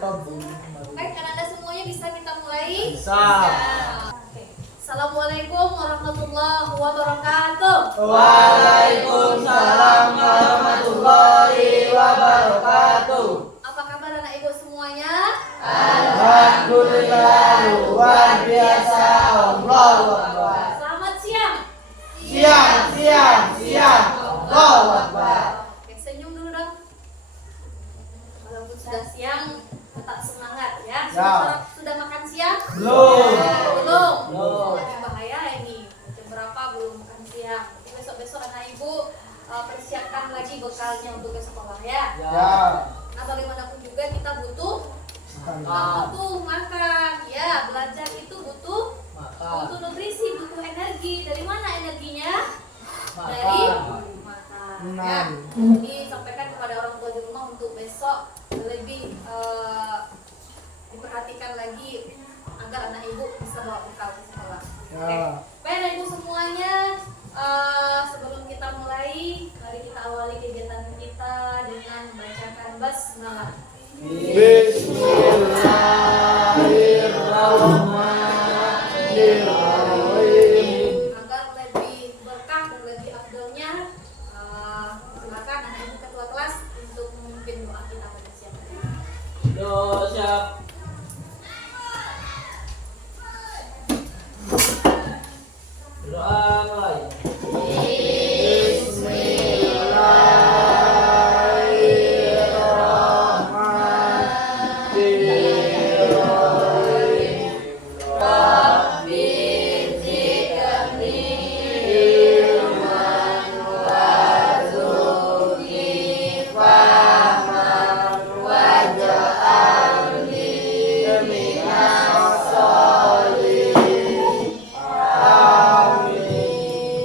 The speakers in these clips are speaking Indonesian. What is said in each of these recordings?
Baik, kan Anda semuanya bisa kita mulai? Bisa. Oke. Assalamualaikum warahmatullahi wabarakatuh. Waalaikumsalam warahmatullahi wabarakatuh. Apa kabar anak ibu semuanya? Alhamdulillah luar biasa. Allahu Akbar. Selamat siang. Siang. Allahu Akbar. Oke, senyum dulu dong. Walaupun sudah siang, tetap semangat ya. Sudah makan siang? Belum. Belum. Jadi bahaya ini. Jam berapa belum makan siang? Jadi besok-besok anak ibu persiapkan lagi bekalnya untuk ke sekolah ya. Ya. Nah, bagaimanapun juga kita butuh makan. Ya, belajar itu butuh nutrisi, butuh energi. Dari mana energinya? Dari makan. Ya. Jadi sampaikan kepada orang tua di rumah untuk besok lebih diperhatikan lagi agar anak ibu bisa bawa bekal ke sekolah. Oke. Baik anak ibu semuanya, sebelum kita mulai, mari kita awali kegiatan kita dengan membacakan basmalah. Bismillahirrahmanirrahim. Agar lebih berkah dan lebih afdolnya, silakan anak ibu ketua kelas untuk memimpin doa kita pada siang hari ini. Siap. Doa mulai.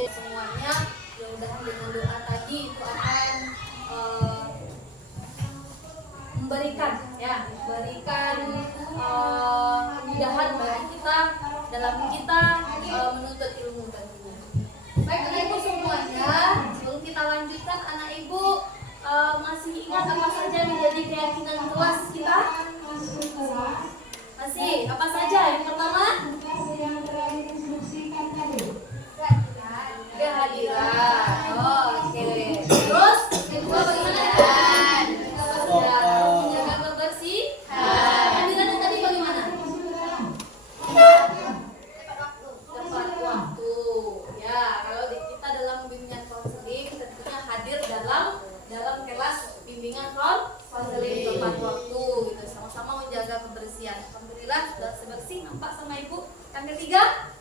Semuanya, mudah-mudahan dengan doa tadi itu akan memberikan kemudahan bagi kita dalam kita menuntut ilmu tentunya. Baik anak ibu semuanya, sebelum kita lanjutkan, anak ibu masih ingat apa saja menjadi keyakinan kelas kita? Masih, apa saja? Yang pertama, kehadiran. Oke. Terus yang kedua bagaimana? Menjaga kebersihan. Kehadiran yang tadi bagaimana? Tepat waktu. Ya, kalau kita dalam bimbingan konseling tentunya hadir dalam kelas bimbingan konseling tepat waktu gitu. Sama-sama menjaga kebersihan. Alhamdulillah sudah sebersih nampak sama ibu. Yang ketiga,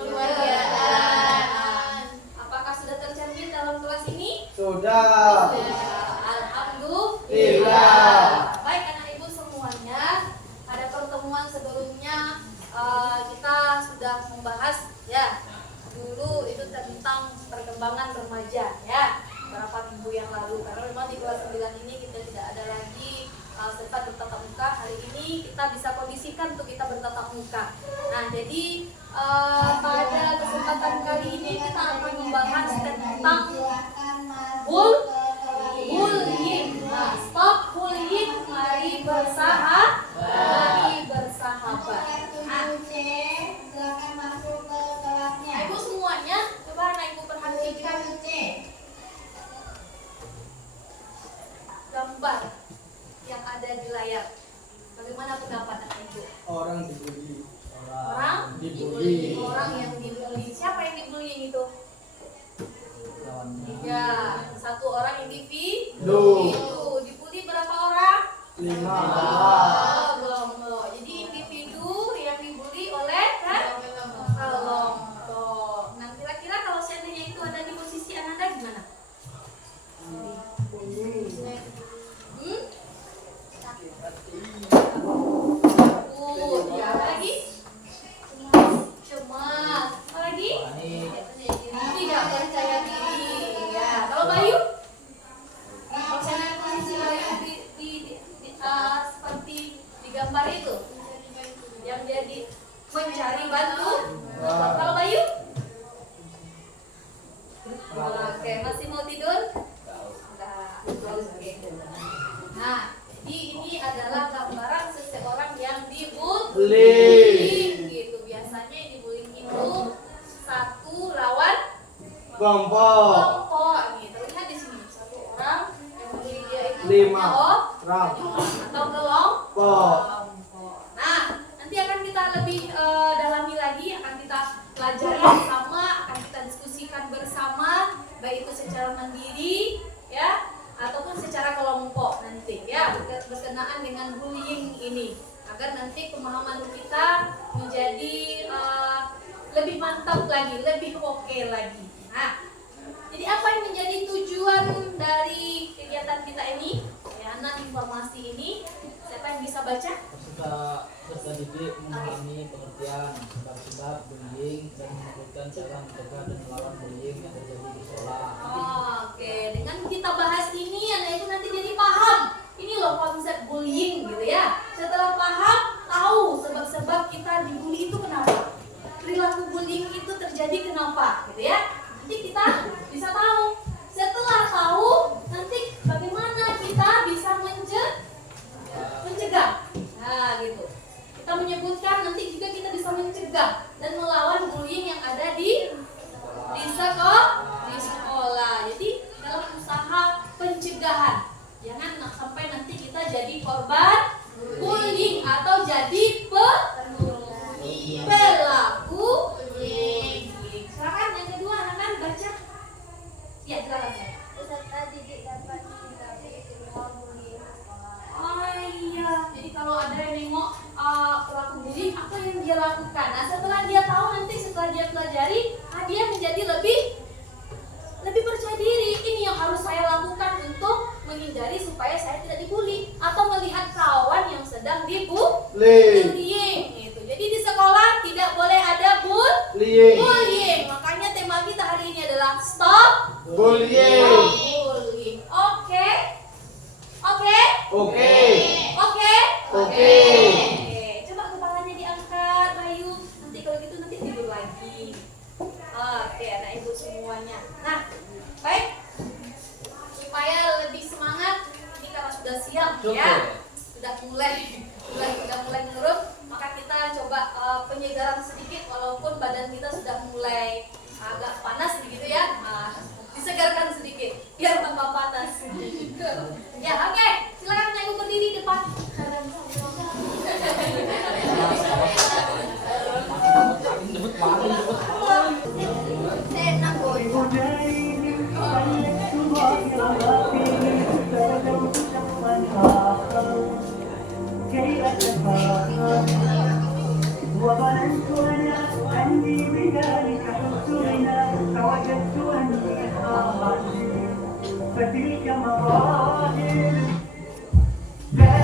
kebahagiaan. Apakah sudah tercermin dalam kelas ini? Sudah. Alhamdulillah. Baik anak ibu semuanya, pada pertemuan sebelumnya kita sudah membahas ya dulu itu tentang perkembangan remaja ya beberapa minggu yang lalu, karena memang di kelas 9 ini kita tidak ada lagi sempat bertatap muka. Hari ini kita bisa kondisikan untuk kita bertatap muka. Nah, jadi pada kesempatan kali ini kita akan membahas tentang bullying. Nah, stop bullying, mari bersahabat. Nah, ibu semuanya, coba anak ibu perhatikan gambar yang ada di layar. Bagaimana pendapat anak ibu? Orang dibully. Orang yang dibully. Siapa yang dibully itu? Ya, satu orang individu. Dibully berapa orang? 5. Kelompok. Jadi individu yang dibully oleh kelompok. Nah, kira-kira kalau seandainya itu ada di posisi Ananda gimana? Ya, apa lagi? Cemas. Apa lagi? Tidak percaya diri. Ya, kalau Bayu? Kalau saya posisi Bayu seperti di gambar itu, yang jadi mencari bantu. Kalau Bayu? Oke, masih mau tidur? Enggak. Oke. Nah, Jadi ini adalah gambaran seseorang yang Bullying. dibullying gitu. Biasanya yang dibullying itu satu lawan Kelompok. kelompok nih. Terlihat di sini satu orang yang bully dia itu 5 punya orang. atau kelompok. Nah, nanti akan kita lebih dalami lagi, akan kita pelajari bersama, akan kita diskusikan bersama, baik itu secara mandiri, ya, ataupun secara kelompok nanti, ya, berkenaan dengan bullying ini, agar nanti pemahaman kita menjadi lebih mantap lagi, lebih oke lagi. Nah, jadi apa yang menjadi tujuan dari kegiatan kita ini? Layanan informasi ini, siapa yang bisa baca? Serta didik memahami pengertian sebab-sebab bullying dan menentukan cara mencegah dan melawan bullying yang terjadi di sekolah. Oke, dengan kita bahas ini, anak itu nanti jadi paham. Ini loh konsep bullying gitu ya. Setelah paham, tahu sebab-sebab kita dibully itu kenapa. Perilaku bullying itu terjadi kenapa, gitu ya. Nanti kita bisa tahu. Setelah tahu, nanti bagaimana kita bisa mencegah. Nah, gitu. Kita menyebutkan nanti juga kita bisa mencegah dan melawan bullying yang ada di sekolah. Jadi dalam usaha pencegahan, jangan sampai nanti kita jadi korban bullying atau jadi pelaku bullying. Silakan yang kedua, anak-anak baca. Ya, silakan. Peserta didik dapat menghindari perilaku bullying di sekolah. Oh iya, jadi kalau ada yang nengok pelaku bullying, apa yang dia lakukan? Nah, setelah dia tahu nanti, setelah dia pelajari, dia menjadi lebih percaya diri. Ini yang harus saya lakukan untuk menghindari supaya saya tidak dibully atau melihat kawan yang sedang dibullying. Gitu. Jadi di sekolah tidak boleh ada bullying. Makanya tema kita hari ini adalah stop bullying. Oke. Coba kepalanya diangkat, Bayu. Nanti kalau gitu nanti tidur lagi. Oke, anak ibu semuanya. Nah, baik. Supaya lebih semangat, ini karena sudah siap ya. Sudah mulai menurut, maka kita coba penyegaran sedikit walaupun badan kita sudah mulai agak panas begitu ya. Disegarkan sedikit biar tambah panas. Ya, oke. Silakan anak ibu berdiri di depan. وظننت أنا أني بذلك حزت غنى فوجدت أني خاطئ فتلك مراحل لا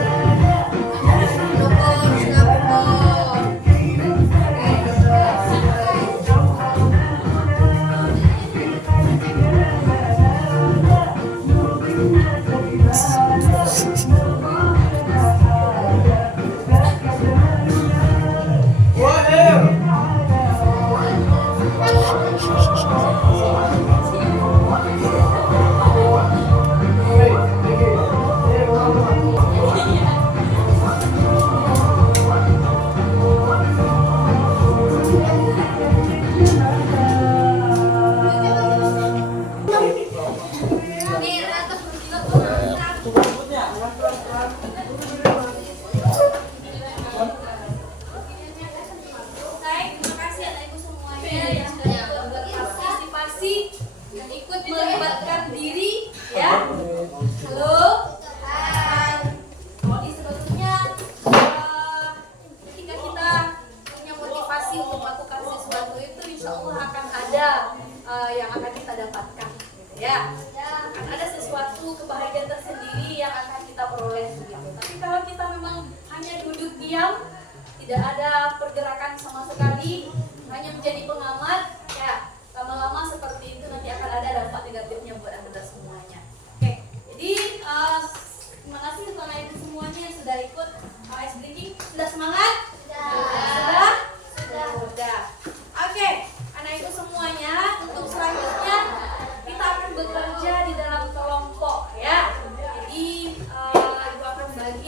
yang akan kita dapatkan, gitu ya. Akan ada sesuatu kebahagiaan tersendiri yang akan kita peroleh, gitu. Tapi kalau kita memang hanya duduk diam, tidak ada pergerakan sama sekali, hanya menjadi pengamat, ya lama-lama seperti itu nanti akan ada dampak negatifnya buat anda semuanya. Oke, jadi terima kasih untuk anak ibu semuanya yang sudah ikut ice breaking. Sudah semangat? Sudah. Oke, anak ibu semuanya, untuk selanjutnya kita akan bekerja di dalam kelompok ya. Jadi ibu akan bagi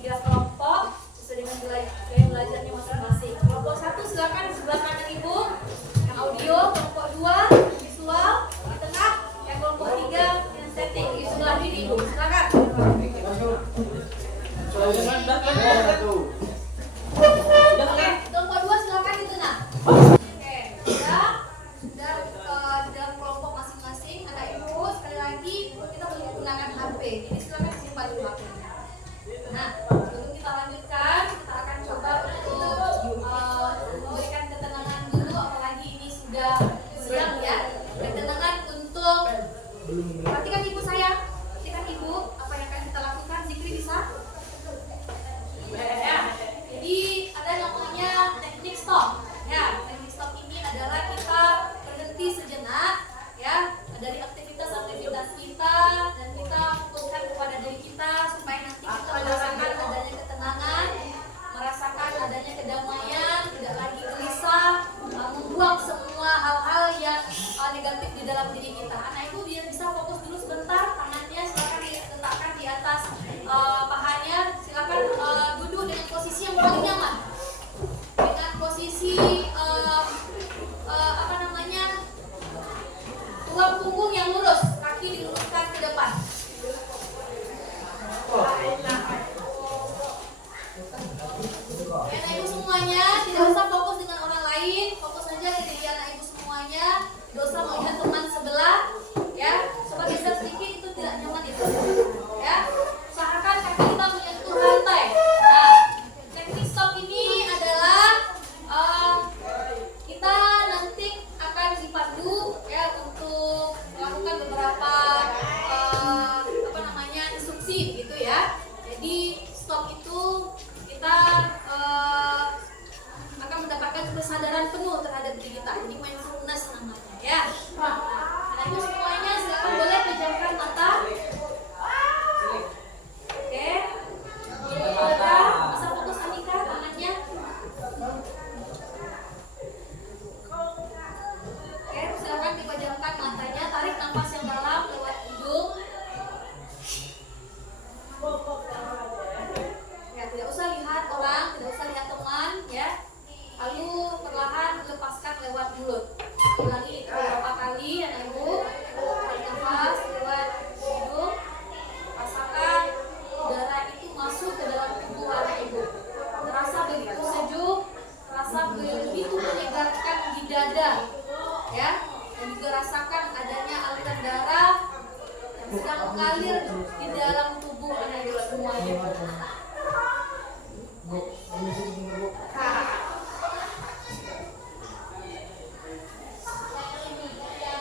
3 kelompok sesuai dengan gaya belajarnya masing-masing. Kelompok 1 silakan di sebelah kanan ibu, yang audio. Kelompok 2 visual di tengah, yang kelompok 3 yang setting di sebelah diri ibu. Silakan. Oke, kelompok 2 silakan di tengah. Oke, sudah di dalam kelompok masing-masing. Anak ibu sekali lagi kita menggunakan HP, jadi silakan simpan dulu HP-nya. Nah, sebelum kita lanjutkan, kita akan coba untuk memberikan ketenangan dulu, apalagi ini sudah siang ya. Ketenangan untuk perhatikan ibu saya, perhatikan ibu apa yang akan kita lakukan. Zikri bisa? Ya. Jadi ada namanya teknik stop. Ya, teknik stop ini adalah kita berhenti sejenak ya dari aktivitas kita dan kita fokuskan kepada diri kita supaya nanti kita merasakan adanya ketenangan, merasakan adanya kedamaian, tidak lagi gelisah, membuang semua hal-hal yang negatif di dalam diri kita. Anak ibu biar bisa fokus dulu sebentar, tangannya silakan diletakkan di atas pahanya, silakan duduk dengan posisi yang paling nyaman, dengan posisi tulang punggung yang lurus, kaki diluruskan ke depan. Anak ibu semuanya tidak usah fokus dengan orang lain, fokus saja ke diri anak ibu semuanya. Tidak usah melihat teman sebelah, ya. Coba geser sedikit, itu tidak nyaman itu, ya. Usahakan kaki kita menyentuh lantai. Nah, teknik stop ini adalah kita nanti akan dipandu ya untuk melakukan beberapa instruksi gitu ya. Jadi stop itu kita akan mendapatkan kesadaran penuh terhadap diri kita. Jadi mindfulness namanya ya. Nah, itu semuanya silakan boleh pejamkan mata. Oke. Bisa fokus Anika tangannya. Oke, silakan dipejamkan matanya, tarik nafas yang dalam lewat hidung. Ya, tidak usah lihat orang, tidak usah lihat teman, ya. Lalu perlahan lepaskan lewat mulut. Ulangi itu beberapa kali, anak ibu. Tarik nafas lewat hidung. Rasakan udara itu masuk ke dalam tubuh anak ibu. Terasa begitu sejuk, terasa begitu menyegarkan di dada, ya. Dan juga rasakan adanya aliran darah yang sedang mengalir di dalam tubuh anak ibu semuanya.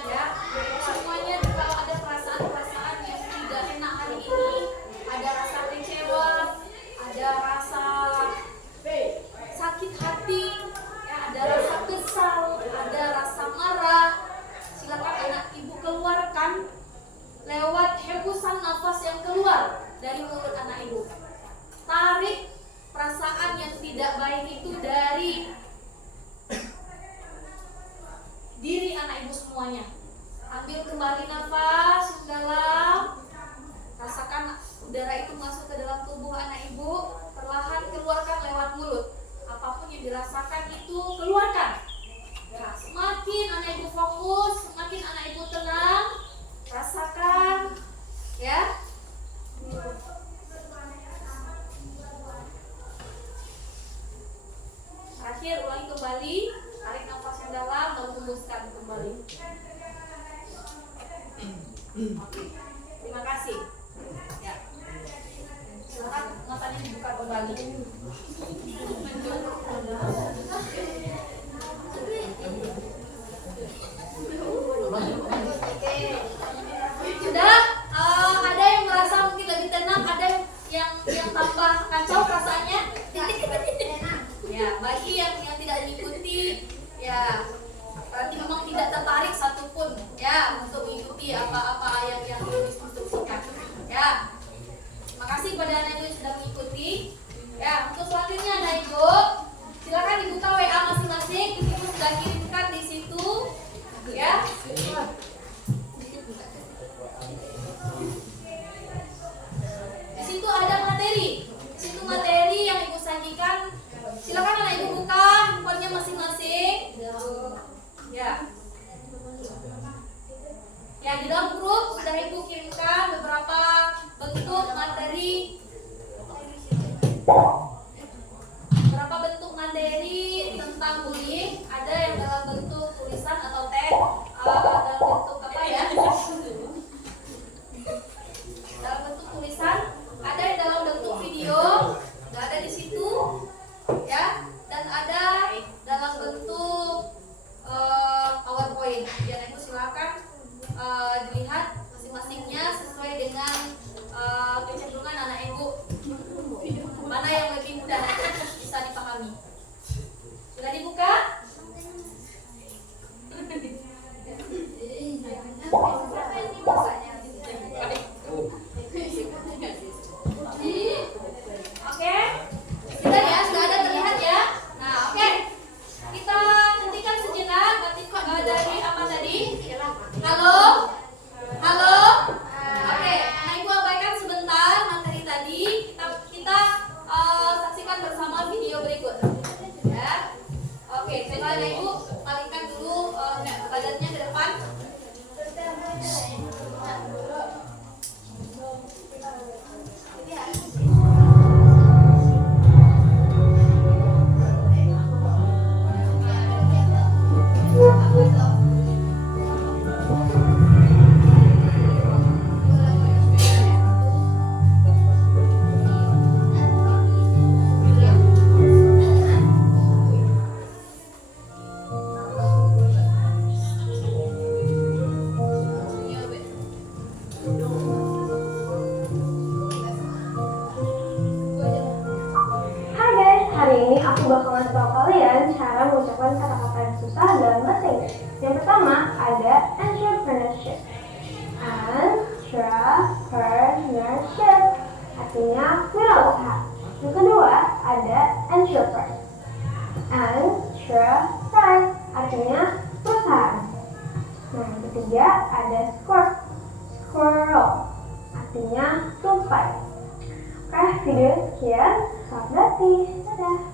Ya, semuanya kalau ada perasaan-perasaan yang tidak enak hari ini, ada rasa kecewa, ada rasa sakit hati, ya, ada rasa kesal, ada rasa marah, silakan anak ibu keluarkan lewat hembusan nafas yang keluar dari mulut anak ibu. Tarik perasaan yang tidak baik itu dari diri anak ibu semuanya. Ambil kembali nafas yang dalam. Rasakan udara itu masuk ke dalam tubuh anak ibu. Perlahan keluarkan lewat mulut. Apapun yang dirasakan itu keluarkan. Nah, semakin anak ibu fokus, semakin anak ibu tenang. Rasakan, ya. Terakhir ulangi kembali, tarik nafas yang dalam lalu hembuskan kembali. Oke, terima kasih. Ya. Silakan matanya dibuka kembali. Sudah, ada yang merasa mungkin lebih tenang, ada yang tambah kacau perasaannya. Ya, bagi yang tidak mengikuti, ya berarti memang tidak tertarik satupun ya untuk mengikuti apa-apa yang diinstruksikan. Ya, terima kasih kepada anak ibu yang sudah mengikuti. Ya, untuk selanjutnya anak ibu, silakan dibuka WA masing-masing. Ibu sudah kirimkan di situ, ya. Di situ ada materi. Di situ materi ini aku bakal ngasih tahu kalian cara mengucapkan kata-kata yang susah dalam bahasa Inggris. Yang pertama ada entrepreneurship. Entrepreneurship artinya wirausaha. Yang kedua ada enterprise. Enterprise artinya perusahaan. Nah, yang ketiga ada squirrel artinya tupai. Oke, video sekian. Selamat berlatih. Dadah.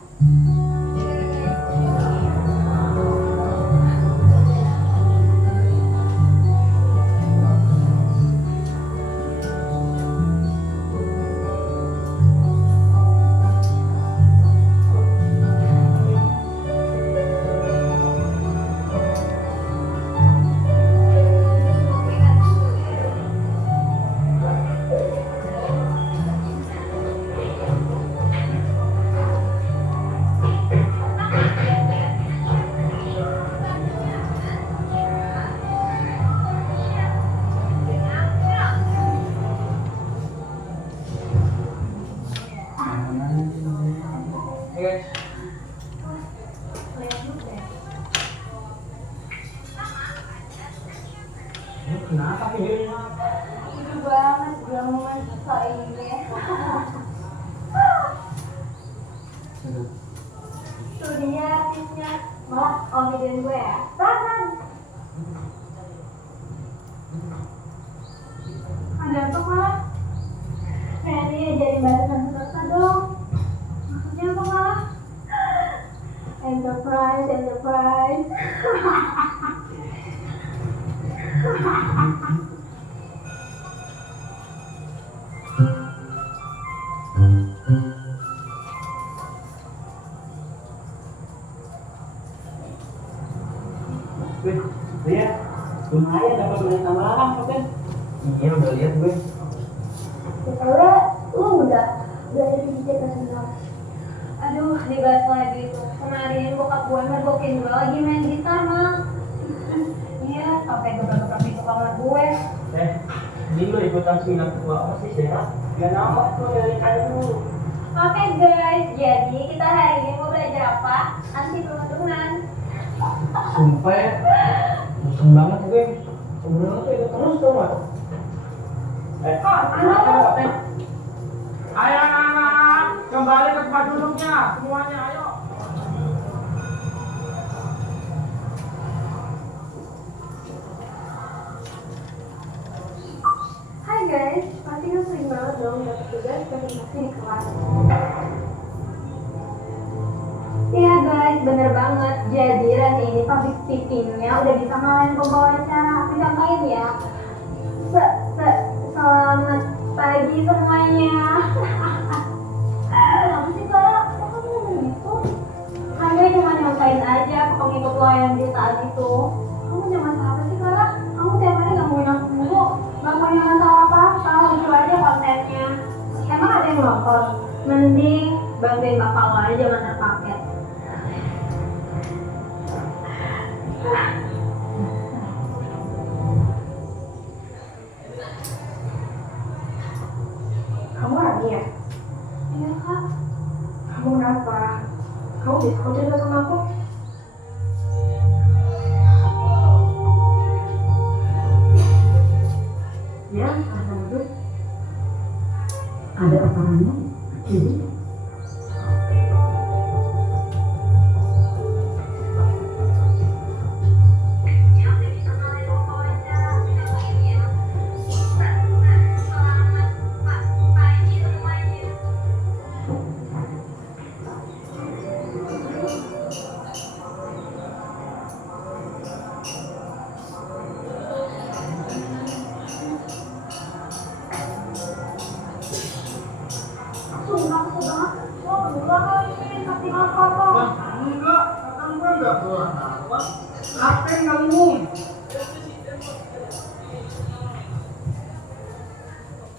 Kenapa videonya? Lucu banget, jangan suka ini. Tuh dia artisnya. Mau videoin gue ya? Tahan. Ada apa malah? Kayaknya jadi balasan susah dong. Maksudnya apa malah? Enterprise. Lihat, lumayan dapat main sama Larang, kan? Iya udah lihat gue. Karena lu udah ada di kita semua. Aduh, dibahas lagi tuh. Kemarin bokap gue mergokin gue lagi main gitar mah. Iya, sampai gebrak-gebrak pintu kamar gue. Ini lo ikutan seminar ketua OSIS ya? Gak nama tuh dari kayu. Oke guys, jadi kita hari ini mau belajar apa? Anti perundungan. Sumpah ya, bosan banget gue. Sebenarnya tuh itu terus tuh mas. Ayo anak-anak, kembali ke tempat duduknya, semuanya ayo. Hai guys, pasti lu sering banget dong dapet tugas presentasi di kelas. Iya guys, bener banget. Jadi Rani ini public speakingnya udah bisa ngalahin pembawawancara. Aku contohin ya. Selamat pagi semuanya. Apa sih Clara? Kok kamu ngomong gitu? Kan gue cuma nyontain aja ke pengikut lo yang di saat itu. Kamu jangan salah apa sih Clara? Kamu tiap hari gangguin aku mulu. Gak punya masalah apa-apa, lucu aja kontennya. Emang ada yang nonton? Mending bantuin bapak lo aja ngantar paket. Kamu lagi ya? Iya kak. Kamu kenapa? Kamu bisa cerita sama aku? Ya, silahkan duduk. Ada apa lagi? Jadi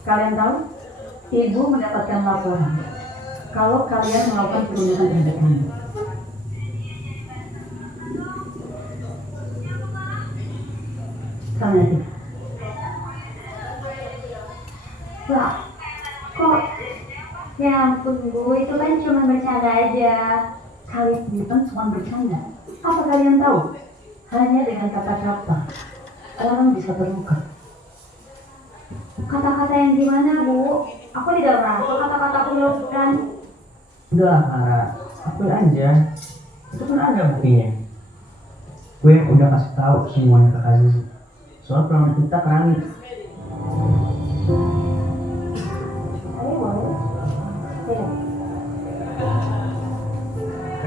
kalian tahu, ibu mendapatkan laporan kalau kalian melakukan perundungan terhadap kami. Sama aja. Lah, kok yang ampun Bu, itu kan cuma bercanda aja. Kalian bilang cuma bercanda. Apa kalian tahu? Hanya dengan kata-kata orang bisa terluka. Kata-kata yang gimana Bu? Aku tidak merasa kata-kata aku melukai. Udah Clara, akui aja. Itu kan ada buktinya. Gue yang udah kasih tahu semuanya ke kalian. Soal pelamar kita kan. Ini boleh? Iya.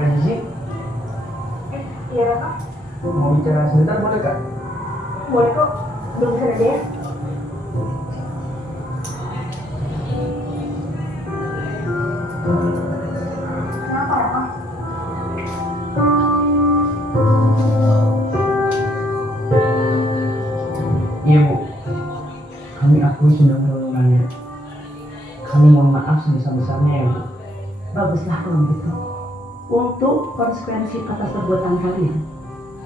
Kaji, Iya Kak. mau bicara sebentar boleh kak? Boleh kok. Belum bisa aja ya. Kenapa ya Kak? Iya Bu, kami akui sudah melakukannya. Kami mohon maaf sebesar-besarnya ya Bu. Baguslah kalau gitu. Untuk konsekuensi atas perbuatan kalian,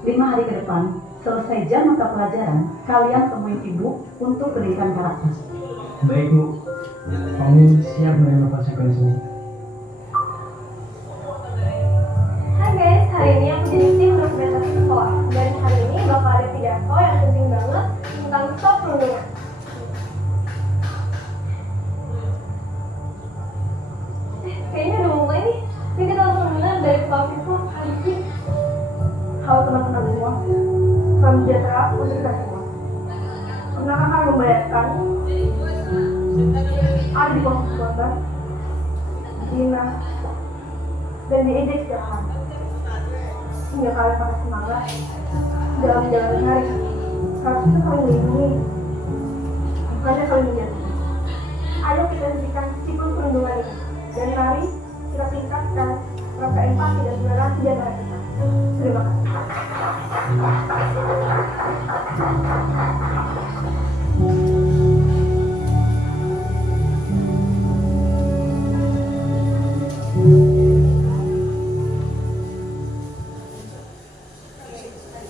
5 hari ke depan, selesai jam mata pelajaran, kalian temui ibu untuk pendidikan karakter. Baik Bu, kami siap menerima konsekuensinya. Hai guys, hari ini aku jadi tim representasi sekolah. Dan hari ini bakal ada pidato yang penting banget tentang stop perundungan. Kayaknya udah mulai nih. Ini kita langsung mulai dari kepala siswa. Halo teman-teman semua. Salam sejahtera untuk kita semua. Pernahkah kalian membayangkan ada di bawah kekuatan, dina, dan diejek setiap hari? Hingga kalian patah semangat dalam menjalani hari. Harus kita saling melindungi, bukannya saling menjatuhkan. Ayo kita hentikan siklus perundungan ini. Dan mari kita tingkatkan rasa empati dan toleransi di antara kita. Terima kasih.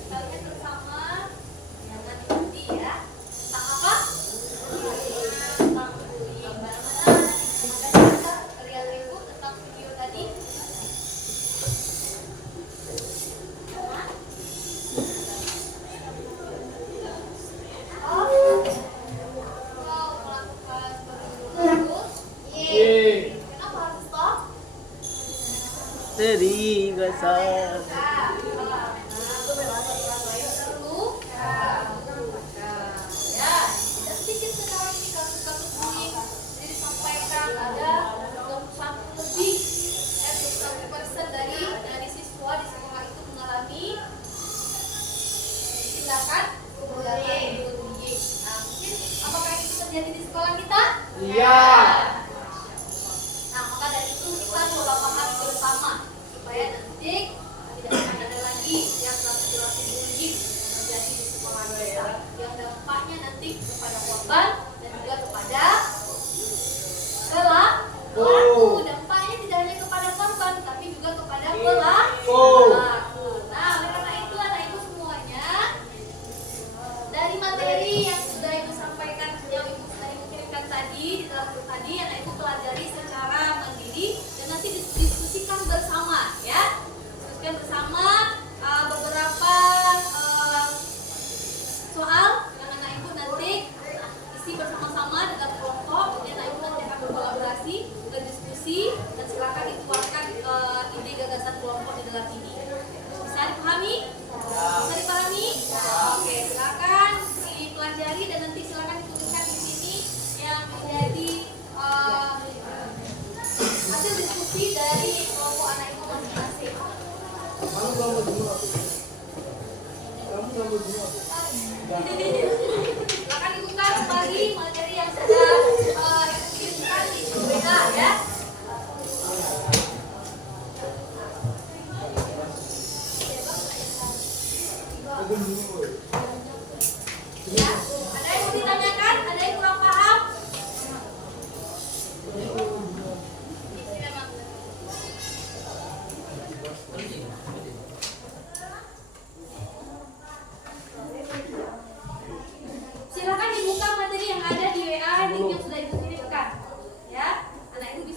Kalian bersama jangan berhenti ya. Tentang apa? Tentang bullying. Bagaimana ada kalian ribut tentang video tadi? Oh, kau melakukan perundungan terus? Kenapa harus stop? Tadi gak salah. Sedikit sekali kasus-kasus bullying jadi disampaikan ada 21 lebih 21% dari siswa di sekolah itu mengalami tindakan bullying. Nah, mungkin apakah itu terjadi di sekolah kita? Iya. Nah, maka dari itu kita coba pahami bersama supaya nanti tidak akan ada lagi yang perilaku bullying terjadi di sekolah kita, yang dampaknya nanti kepada korban dan juga kepada pelaku. Dampaknya tidak hanya kepada korban tapi juga kepada pelaku. Nah, oleh karena itu anak ibu semuanya, dari materi yang sudah ibu sampaikan, yang ibu tadi kirimkan tadi di dalam grup tadi, anak ibu pelajari secara mandiri dan nanti diskusikan bersama ya. Diskusikan bersama beberapa soal yang anak ibu nanti isi bersama-sama dalam kelompok. Kemudian anak ibu nanti akan berkolaborasi, berdiskusi, dan silakan dituangkan ide gagasan kelompok di dalam ini. Bisa dipahami? Bisa dipahami? Oke, silakan dipelajari dan nanti silakan dituliskan di sini yang menjadi hasil diskusi dari kelompok anak ibu masing-masing. Silakan dibuka kembali materi yang sudah dikirimkan di WA ya. Ya, ada yang mau ditanyakan? Ada yang kurang paham? Silakan dibuka materi yang ada di WA, link yang sudah ibu kirimkan. Ya, anak ibu bisa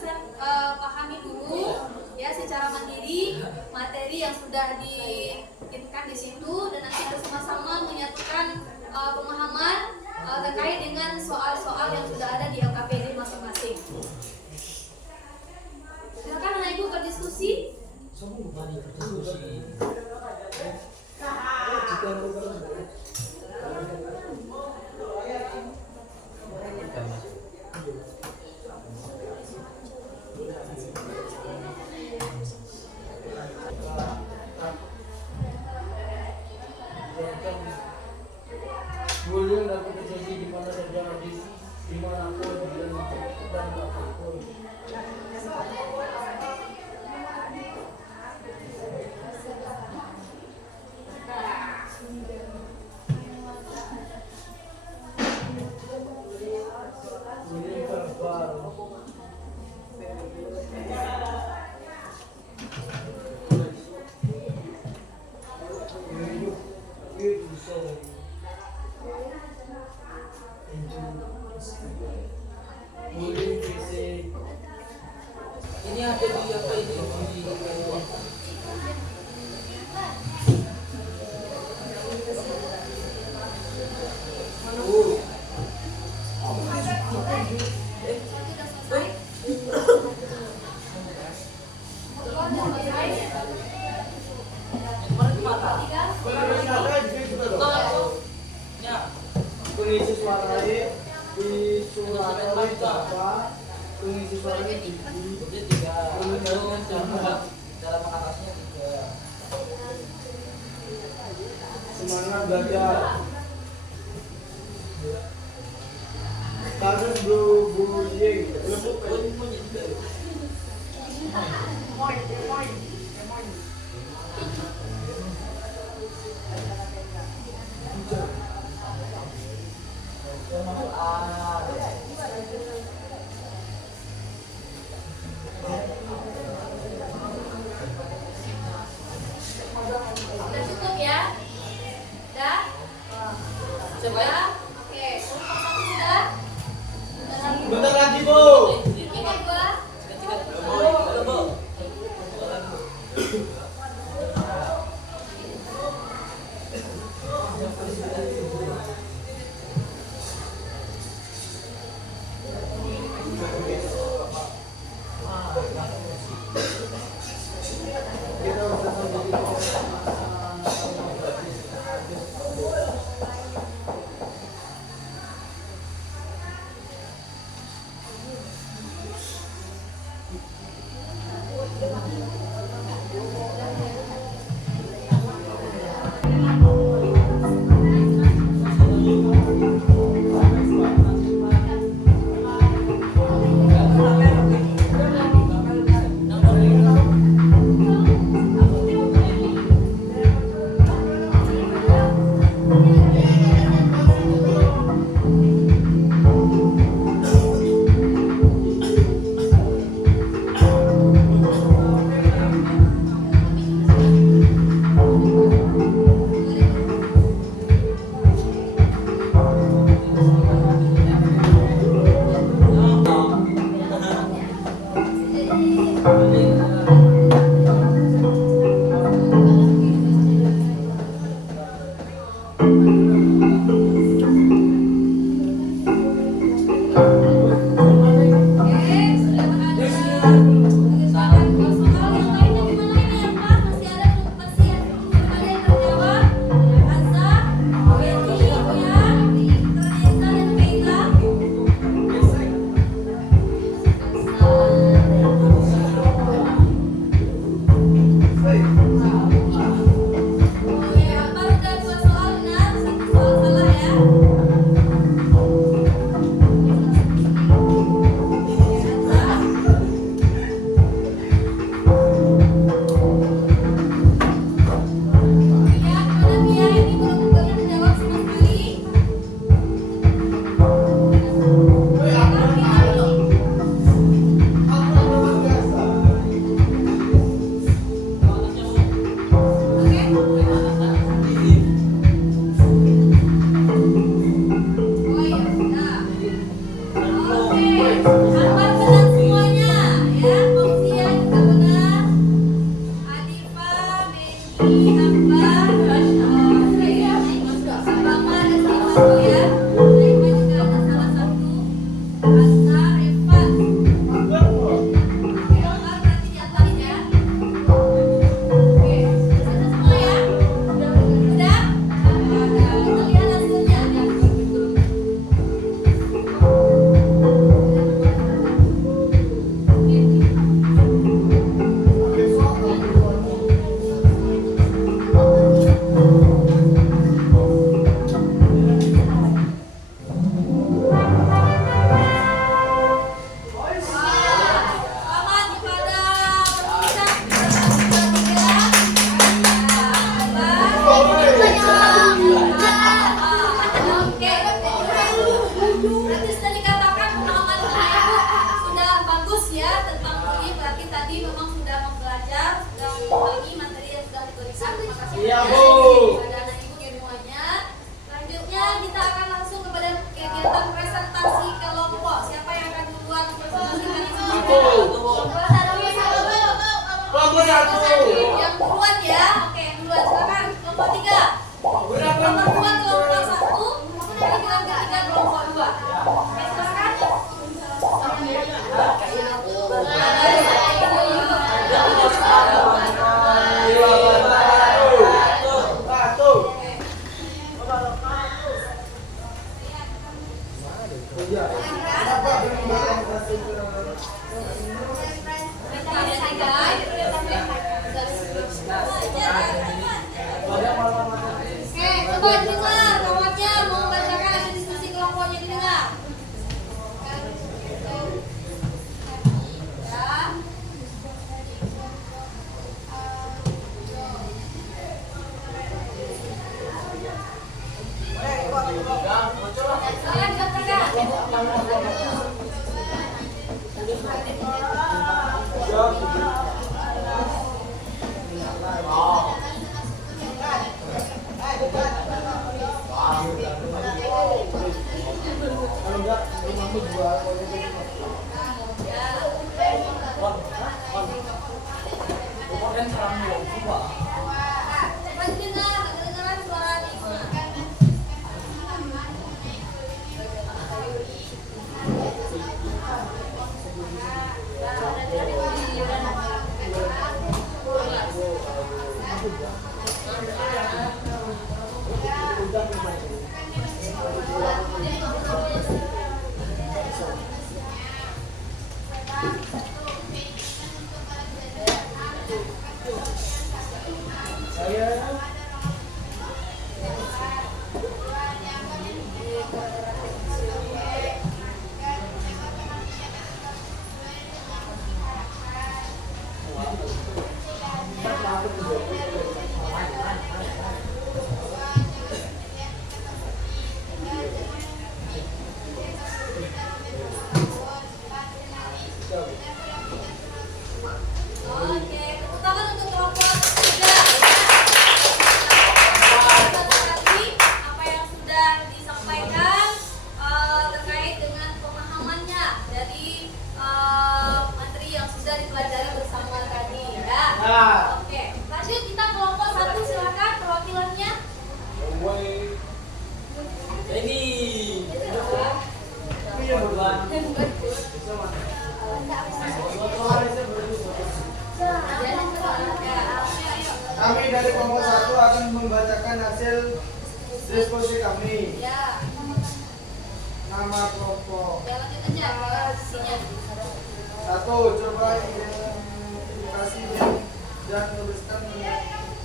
sudah diinkan di situ, dan nanti harus sama-sama menyatukan pemahaman terkait dengan soal-soal yang sudah ada di LKPD masing-masing. Silakan anak ibu berdiskusi. Bullying dapat terjadi di mana saja, di manapun dan apapun. Bullying verbal. Bullying fisik. Ini ada di apa ini? Pengisi suara di suara Java, pengisi suara di tiga, dalam atasnya tiga. Semangat belajar. Kasus bullying. Sudah cukup ya? Sudah? Sudah? Oke, kelompok satu sudah? Bentar lagi, Bu. Ini dua? Ya, Bu. Kepada anak ibu semuanya. Selanjutnya kita akan langsung kepada kegiatan presentasi kelompok. Siapa yang akan duluan mempresentasikan ini? Aku. Kelompok 1. Yang duluan ya. Oke, duluan silakan. Kelompok 3. Kelompok 2 kelompok 1. Kemudian ketiga kelompok 2. Oke, silakan. Oke, coba didengar kawannya mau bacakan hasil diskusi kelompoknya didengar. Ya. Silakan dibacakan. Coba didengar, kedengaran suara Nima. Oke, tepuk tangan untuk kelompok 3. Terima kasih apa yang sudah disampaikan terkait dengan pemahamannya dari materi yang sudah dipelajari bersama tadi ya. Oke, lanjut kita kelompok 1 silakan perwakilannya. Ini. Kami dari kelompok 1 akan membacakan hasil diskusi kami. Ya, Nama kelompok ya lanjut aja posisinya. 1. Coba identifikasi dan tuliskan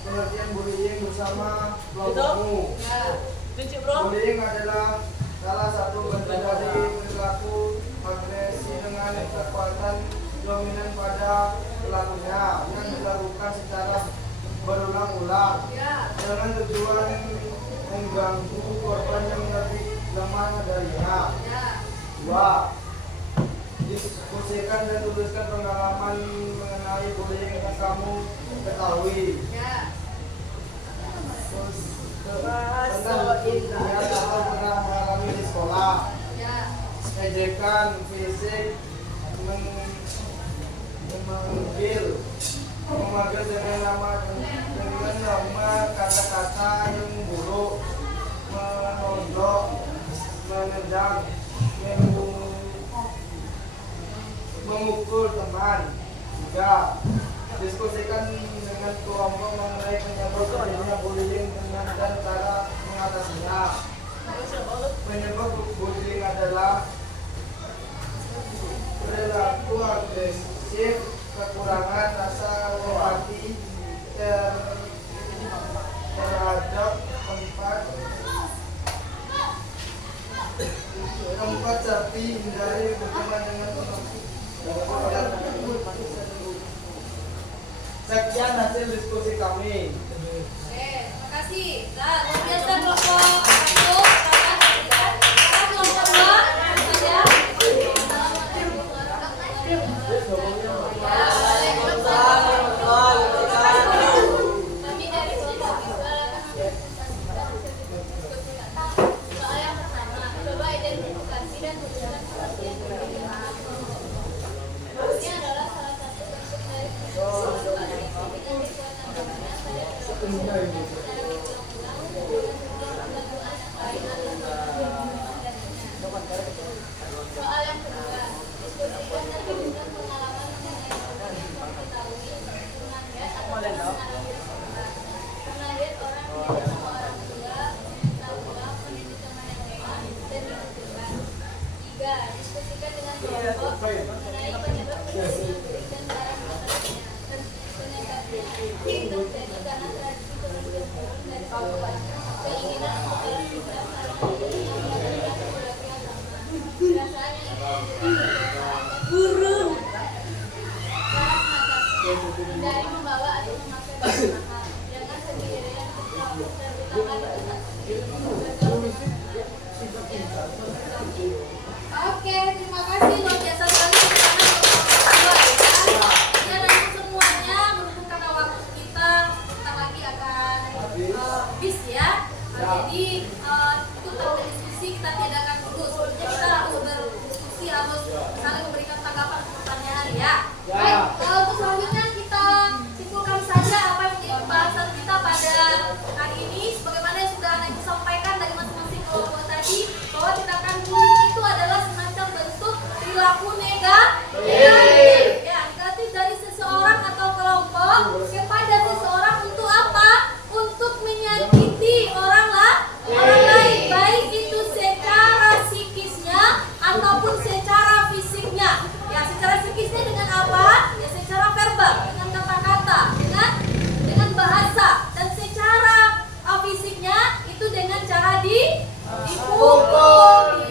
pengertian bullying bersama kelompokmu. Ya, Bullying adalah salah satu bentuk dari perilaku agresi dengan kekuatan dominan pada pelakunya yang dilakukan secara berulang-ulang ya, dengan tujuan mengganggu korban yang lebih lemah darinya. ya. 2. Diskusikan dan tuliskan pengalaman mengenai bullying yang kamu ketahui. Ya, Tentang lihat atau pernah mengalami di sekolah. ya, Ejekan fisik, memanggil dengan nama kata-kata yang buruk, menodok, menendang, memukul teman. 3. Diskusikan dengan kelompok mengenai penyebab terjadinya bullying dan cara mengatasinya. Penyebab bullying adalah perilaku agresif, kekurangan rasa empati terhadap tempat sepi, hindari berteman dengan sekian hasil diskusi kami. oke, terima kasih. Nah, luar biasa kelompok 1. Sekarang kelompok 2 saja. Kami dari kelompok 2 Soal yang kedua, diskusikan dan berikan pengalaman mengenai orang yang mengetahui pernah lihat atau pernah mengalami sesuatu. Pernah lihat orang yang sama orang tua meminta uang, menunjukkan yang hemat dan menentukan. 3. Diskusikan dengan kelompok mengenai penyebab terjadinya bullying dan cara mengatasinya. Penyebabnya itu terjadi karena tradisi turun-temurun dari keluarga, keinginan untuk balas dendam karena bullying yang melakukan perilaku yang sama, perasaan yang burung, cara mengatasi, hindari membawa atau memakai barang mahal, jangan sendirian tercampur terutama di tempat Oke, terima kasih luar biasa sekali ya nanti semuanya berhubung karena waktu kita sebentar lagi akan habis ya. Jadi itu kalau diskusi kita tiadakan dulu. Sebelumnya kita harus berdiskusi, harus saling memberikan tanggapan ke pertanyaan ya. Baik, untuk selanjutnya kita simpulkan saja apa yang menjadi pembahasan kita pada hari ini. Sebagaimana yang sudah Ibu sampaikan dari masing-masing kelompok tadi, bahwa tindakan bullying itu adalah semacam bentuk perilaku negatif. Ya, negatif dari seseorang atau kelompok kepada seseorang untuk apa? Untuk menyakiti orang lain, baik itu secara psikisnya ataupun secara fisiknya. Ya, secara psikisnya dengan apa? Ya, secara verbal, dengan kata-kata, dengan bahasa, dan secara fisiknya itu dengan cara dipukul,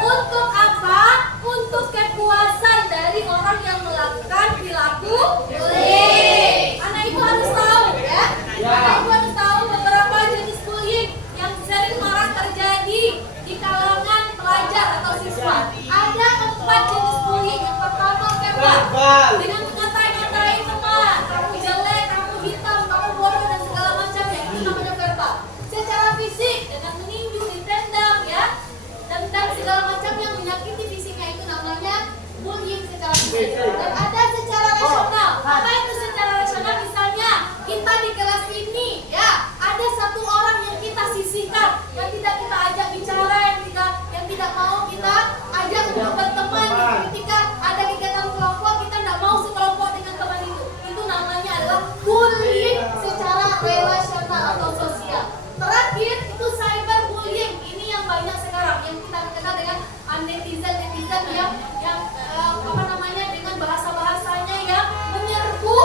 untuk apa? Untuk kepuasan dari orang yang melakukan perilaku bullying. Anak ibu harus tahu ya. Anak ibu harus tahu beberapa jenis bullying yang sering marak terjadi di kalangan pelajar atau siswa. Ada 4 jenis bullying. Yang pertama verbal, dengan mengatai-ngatai teman, kamu jelek, kamu hitam, kamu bodoh dan segala macamnya. Itu namanya verbal. Secara fisik dengan meninju, ditendang ya, dan segala macam yang menyakiti fisiknya itu namanya bullying secara fisik. Dan ada secara rasional. Apa itu secara rasional? Misalnya kita di kelas ini ya, ada satu orang yang kita sisihkan, yang tidak kita ajak bicara, yang tidak mau kita ajak untuk berteman. Ketika ada kegiatan kelompok, kita tidak mau sekelompok dengan teman itu. Itu namanya adalah bullying secara relasional atau sosial. Terakhir itu cyberbullying. Ini yang banyak sekarang, yang kita kenal dengan netizen yang apa namanya, dengan bahasanya yang menyerbu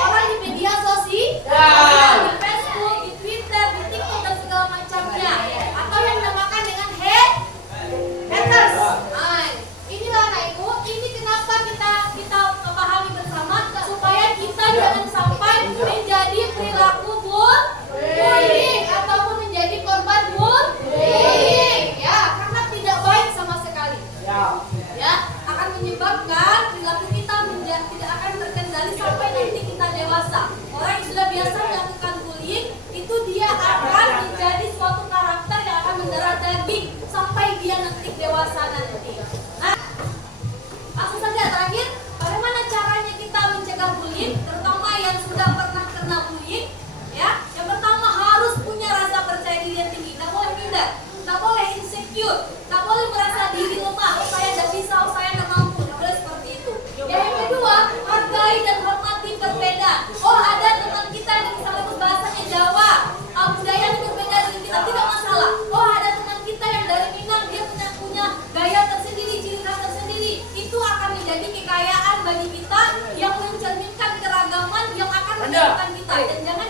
orang di media sosial, di Facebook, di Twitter, di TikTok dan segala macamnya, atau yang dinamakan dengan haters. Nah, inilah anak ibu, ini kenapa kita pahami bersama supaya kita jangan sampai menjadi perilaku bullying ataupun menjadi korban bullying ya, karena tidak baik sama sekali ya, akan menyebabkan perilaku kita tidak akan terkendali sampai nanti kita dewasa. Orang yang sudah biasa melakukan bullying itu dia akan menjadi suatu karakter yang akan mendarah daging sampai dia nanti dewasa nanti. Nah, langsung saja terakhir, bagaimana caranya kita mencegah bullying, terutama yang sudah pernah kena bullying ya. Yang pertama harus punya rasa percaya diri yang tinggi, tidak boleh minder, tidak boleh insecure, tidak boleh merasa diri lemah, oh saya tidak bisa, oh saya tidak mampu, tidak boleh seperti itu. Yang kedua, hargai dan hormati perbedaan. Oh ada teman kita yang misalnya bahasanya Jawa, budaya yang berbeda dengan kita, tidak masalah. Oh ada teman kita yang dari Minang, dia punya gaya tersendiri, ciri khas tersendiri. Itu akan menjadi kekayaan bagi kita yang mencerminkan keragaman yang akan menjadikan kita. Dan jangan